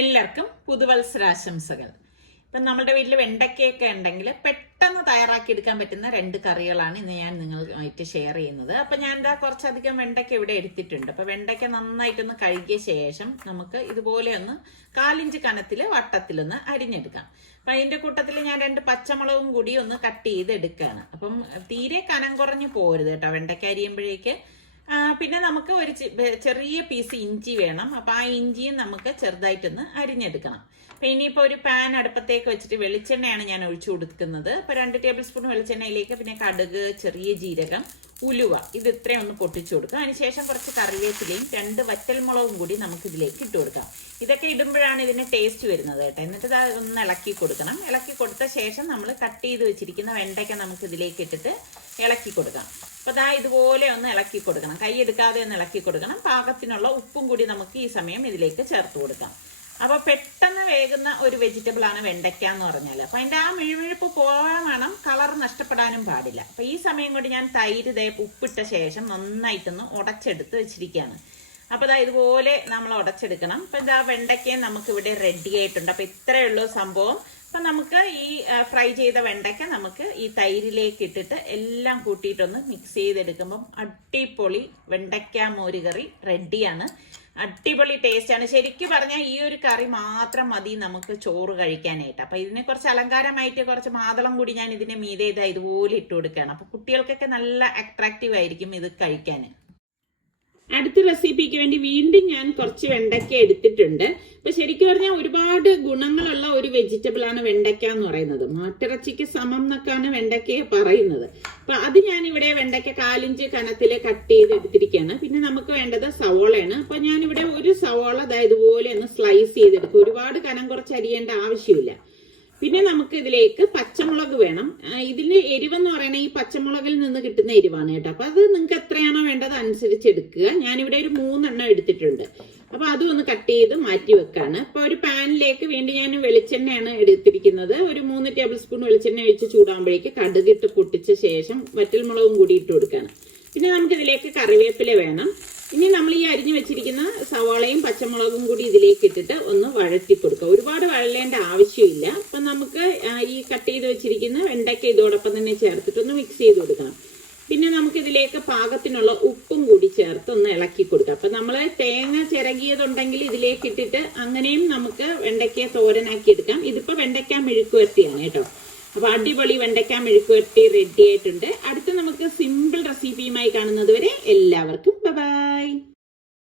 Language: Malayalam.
എല്ലാവർക്കും പുതുവത്സരാശംസകൾ. ഇപ്പം നമ്മുടെ വീട്ടിൽ വെണ്ടയ്ക്കയൊക്കെ ഉണ്ടെങ്കിൽ പെട്ടെന്ന് തയ്യാറാക്കി എടുക്കാൻ പറ്റുന്ന 2 കറികളാണ് ഇന്ന് ഞാൻ നിങ്ങളുമായിട്ട് ഷെയർ ചെയ്യുന്നത്. അപ്പം ഞാൻ എന്താ കുറച്ചധികം വെണ്ടയ്ക്ക ഇവിടെ എടുത്തിട്ടുണ്ട്. അപ്പം വെണ്ടയ്ക്ക നന്നായിട്ടൊന്ന് കഴുകിയ ശേഷം നമുക്ക് ഇതുപോലെ ഒന്ന് 1/4 ഇഞ്ച് കനത്തിൽ വട്ടത്തിലൊന്ന് അരിഞ്ഞെടുക്കാം. അപ്പം അതിൻ്റെ കൂട്ടത്തിൽ ഞാൻ 2 പച്ചമുളകും കൂടി ഒന്ന് കട്ട് ചെയ്ത് എടുക്കുകയാണ്. അപ്പം തീരെ കനം കുറഞ്ഞ് പോരുത് കേട്ടോ വെണ്ടയ്ക്ക അരിയുമ്പോഴേക്ക്. പിന്നെ നമുക്ക് ഒരു ചെറിയ പീസ് ഇഞ്ചി വേണം. അപ്പം ആ ഇഞ്ചിയും നമുക്ക് ചെറുതായിട്ടൊന്ന് അരിഞ്ഞെടുക്കണം. അപ്പം ഇനിയിപ്പോൾ ഒരു പാൻ അടുപ്പത്തേക്ക് വെച്ചിട്ട് വെളിച്ചെണ്ണയാണ് ഞാൻ ഒഴിച്ചു കൊടുക്കുന്നത്. അപ്പോൾ 2 ടേബിൾ സ്പൂൺ വെളിച്ചെണ്ണയിലേക്ക് പിന്നെ കടുക്, ചെറിയ ജീരകം, ഉലുവ ഇത് ഇത്രയും ഒന്ന് പൊട്ടിച്ചു കൊടുക്കുക. അതിനുശേഷം കുറച്ച് കറിവേപ്പിലയും 2 വറ്റൽമുളകും കൂടി നമുക്ക് ഇതിലേക്ക് ഇട്ട് കൊടുക്കാം. ഇതൊക്കെ ഇടുമ്പോഴാണ് ഇതിന് ടേസ്റ്റ് വരുന്നത് കേട്ടോ. എന്നിട്ട് ഇത് ഒന്ന് ഇളക്കി കൊടുക്കണം. ഇളക്കി കൊടുത്ത ശേഷം നമ്മൾ കട്ട് ചെയ്ത് വെച്ചിരിക്കുന്ന വെണ്ടയ്ക്ക നമുക്ക് ഇതിലേക്ക് ഇട്ടിട്ട് ഇളക്കി കൊടുക്കാം. അപ്പോൾ ഇതുപോലെ ഒന്ന് ഇളക്കി കൊടുക്കണം. കൈ എടുക്കാതെ ഒന്ന് ഇളക്കി കൊടുക്കണം. പാകത്തിനുള്ള ഉപ്പും കൂടി നമുക്ക് ഈ സമയം ഇതിലേക്ക് ചേർത്ത് കൊടുക്കാം. അപ്പോൾ പെട്ടെന്ന് വേകുന്ന ഒരു വെജിറ്റബിൾ ആണ് വെണ്ടയ്ക്ക എന്ന് പറഞ്ഞാൽ. അപ്പോൾ അതിൻ്റെ ആ മിഴുമിഴുപ്പ് പോകാൻ വേണം, കളർ നഷ്ടപ്പെടാനും പാടില്ല. അപ്പോൾ ഈ സമയം കൊണ്ട് ഞാൻ തൈര് ഉപ്പിട്ട ശേഷം നന്നായിട്ടൊന്ന് ഉടച്ചെടുത്ത് വെച്ചിരിക്കുകയാണ്. അപ്പോൾ ഇതുപോലെ നമ്മൾ ഉടച്ചെടുക്കണം. അപ്പോൾ വെണ്ടയ്ക്കയും നമുക്ക് ഇവിടെ റെഡി ആയിട്ടുണ്ട്. അപ്പോൾ ഇത്രയേ ഉള്ളൂ സംഭവം. അപ്പം നമുക്ക് ഈ ഫ്രൈ ചെയ്ത വെണ്ടയ്ക്ക നമുക്ക് ഈ തൈരിലേക്ക് ഇട്ടിട്ട് എല്ലാം കൂട്ടിയിട്ടൊന്ന് മിക്സ് ചെയ്തെടുക്കുമ്പം അടിപൊളി വെണ്ടയ്ക്ക മോര് കറി റെഡിയാണ്. അടിപൊളി ടേസ്റ്റാണ്. ശരിക്കും പറഞ്ഞാൽ ഈ ഒരു കറി മാത്രം മതി നമുക്ക് ചോറ് കഴിക്കാനായിട്ട്. അപ്പം ഇതിനെ കുറച്ച് അലങ്കാരമായിട്ട് കുറച്ച് മാതളം കൂടി ഞാൻ ഇതിനെ മീതെ ഇതുപോലെ ഇട്ട് കൊടുക്കുകയാണ്. അപ്പം കുട്ടികൾക്കൊക്കെ നല്ല അട്രാക്റ്റീവ് ആയിരിക്കും ഇത് കഴിക്കാൻ. അടുത്ത റെസിപ്പിക്ക് വേണ്ടി വീണ്ടും ഞാൻ കുറച്ച് വെണ്ടയ്ക്ക എടുത്തിട്ടുണ്ട്. അപ്പൊ ശരിക്കും പറഞ്ഞാൽ ഒരുപാട് ഗുണങ്ങളുള്ള ഒരു വെജിറ്റബിൾ ആണ് വെണ്ടയ്ക്ക എന്ന് പറയുന്നത്. മാട്ടിറച്ചിക്ക് സമം എന്നൊക്കെയാണ് വെണ്ടയ്ക്കയെ പറയുന്നത്. അപ്പൊ അത് ഞാൻ ഇവിടെ വെണ്ടയ്ക്ക 1/4 ഇഞ്ച് കനത്തില് കട്ട് ചെയ്ത് എടുത്തിരിക്കുകയാണ്. പിന്നെ നമുക്ക് വേണ്ടത് സവോളയാണ്. അപ്പൊ ഞാനിവിടെ ഒരു സവോള ഇതുപോലെ ഒന്ന് സ്ലൈസ് ചെയ്തെടുക്കും. ഒരുപാട് കനം കുറച്ച് അരിയേണ്ട ആവശ്യമില്ല. പിന്നെ നമുക്ക് ഇതിലേക്ക് പച്ചമുളക് വേണം. ഇതിന് എരിവെന്ന് പറയുന്നത് ഈ പച്ചമുളകിൽ നിന്ന് കിട്ടുന്ന എരിവാണ് കേട്ടോ. അപ്പൊ അത് നിങ്ങൾക്ക് എത്രയാണോ വേണ്ടത് അനുസരിച്ച് എടുക്കുക. ഞാനിവിടെ ഒരു 3 എണ്ണം എടുത്തിട്ടുണ്ട്. അപ്പൊ അതും ഒന്ന് കട്ട് ചെയ്ത് മാറ്റി വെക്കാണ്. അപ്പൊ ഒരു പാനിലേക്ക് വേണ്ടി ഞാൻ വെളിച്ചെണ്ണയാണ് എടുത്തിരിക്കുന്നത്. ഒരു 3 ടേബിൾ സ്പൂൺ വെളിച്ചെണ്ണ ഒഴിച്ച് ചൂടാകുമ്പോഴേക്ക് കടുകിട്ട് പൊട്ടിച്ച ശേഷം വറ്റൽമുളകും കൂടി ഇട്ട് കൊടുക്കാണ്. പിന്നെ നമുക്ക് ഇതിലേക്ക് കറിവേപ്പില വേണം. ഇനി നമ്മൾ ഈ അരിഞ്ഞു വെച്ചിരിക്കുന്ന സവാളയും പച്ചമുളകും കൂടി ഇതിലേക്ക് ഇട്ടിട്ട് ഒന്ന് വഴറ്റി കൊടുക്കുക. ഒരുപാട് വഴലേണ്ട ആവശ്യമില്ല. അപ്പം നമുക്ക് ഈ കട്ട് ചെയ്ത് വെച്ചിരിക്കുന്ന വെണ്ടയ്ക്ക ഇതോടൊപ്പം തന്നെ ചേർത്തിട്ട് ഒന്ന് മിക്സ് ചെയ്ത് കൊടുക്കണം. പിന്നെ നമുക്ക് ഇതിലേക്ക് പാകത്തിനുള്ള ഉപ്പും കൂടി ചേർത്ത് ഒന്ന് ഇളക്കി കൊടുക്കാം. അപ്പം നമ്മൾ തേങ്ങ ചിരകിയതുണ്ടെങ്കിൽ ഇതിലേക്ക് ഇട്ടിട്ട് അങ്ങനെയും നമുക്ക് വെണ്ടയ്ക്ക തോരനാക്കി എടുക്കാം. ഇതിപ്പോൾ വെണ്ടയ്ക്ക മെഴുക്കുവരട്ടിയാണ് കേട്ടോ. അപ്പൊ അടിപൊളി വെണ്ടയ്ക്ക മെഴുക്കുവരട്ടി റെഡി ആയിട്ടുണ്ട്. അടുത്ത നമുക്ക് സിമ്പിൾ റെസിപ്പിയുമായി കാണുന്നത് വരെ എല്ലാവർക്കും ബൈ.